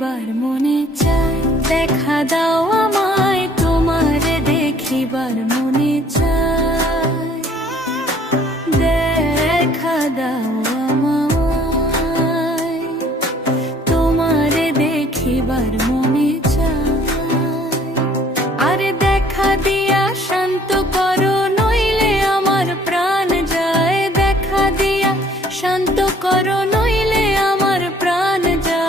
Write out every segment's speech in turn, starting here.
দেখিবার মনে চায়, দেখা দাও আমায় তোমারে দেখিবার মনে চায়, দেখা দাও আমায় তোমারে দেখিবার মনে চায়। আরে দেখা দিয়া শান্ত করো নইলে আমার প্রাণ যায়, দেখা দিয়া শান্ত করো নইলে আমার প্রাণ যায়,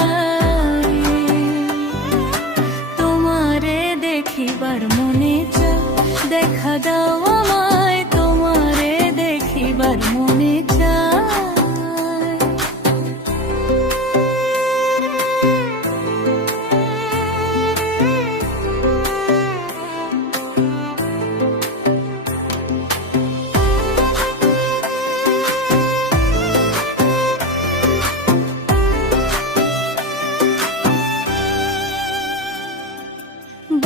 তোমারে দেখিবার মনে চায়, দেখা দাও আমায় তোমারে দেখিবার মনে চায়।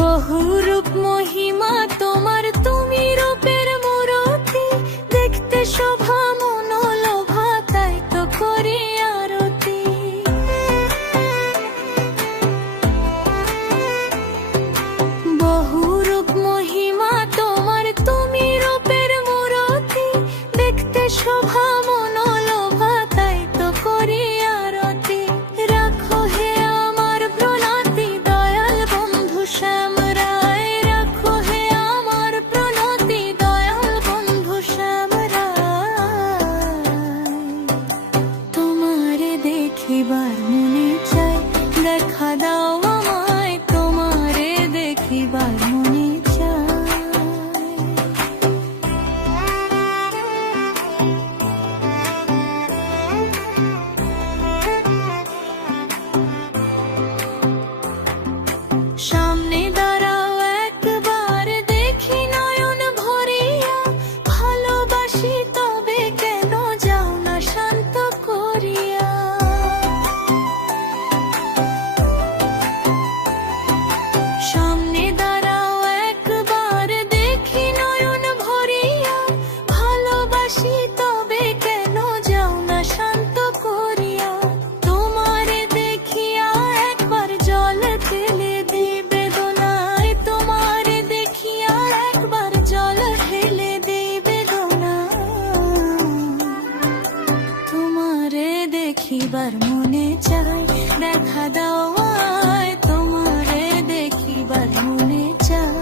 বহুরূপ মহিমা তোমার, তুমি রূপের মূরতি, দেখতে শোভা মনোলোভা, তাই তো করি আরতি। বহুরূপ মহিমা তোমার, তুমি রূপের মূরতি, দেখতে শোভা মনোলোভা, তাই তো করি আরতি। রাখো হে আমার প্রণতি দয়াল বন্ধু শ্যাম রায়, রাখো হে আমার প্রণতি দয়াল বন্ধু শ্যাম রায়, তোমারে দেখিবার মনে চায়, দেখা দাও আমায় তোমারে দেখিবার মনে চায়। সামনে দাঁড়াও একবার দেখি নয়ন ভরিয়া, ভালোবাসি তবে কেন যাও না শান্ত করিয়া। সামনে দাঁড়াও একবার দেখি নয়ন ভরিয়া, ভালোবাসি তবে কেন যাও না শান্ত করিয়া। তোমারে দেখিয়া একবার জল ঢেলে দিই বেদনায়, তোমারে দেখিয়া একবার জল ঢেলে দিই বেদনায়, তোমারে দেখিবার মনে চায়, দেখা দাও আমায় তোমারে দেখিবার মনে চায়।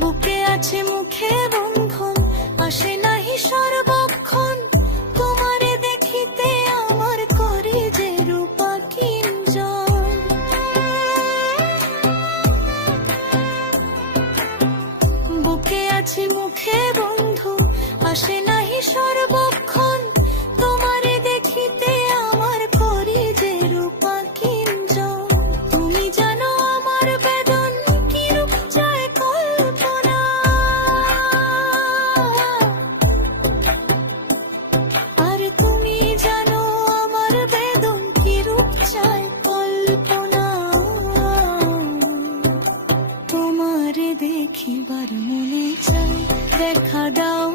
বুকে আছে মুখে বন্ধন, আসে নাহি সর্বক্ষণ, তোমারে দেখিতে আমার করি যে রূপা কিঞ্জন। বুকে আছে মুখে বন্ধু, আসে নাহি সর্বক্ষণ, তোমারে দেখিতে আমার করি যে রূপা কিঞ্জন। তুমি জানো আমার বেদন কি রূপ চায় কল্পনা, আর তুমি জানো আমার বেদন কি রূপ চায় কল্পনা, তোমারে দেখিবার মনে চায়, দেখা দাও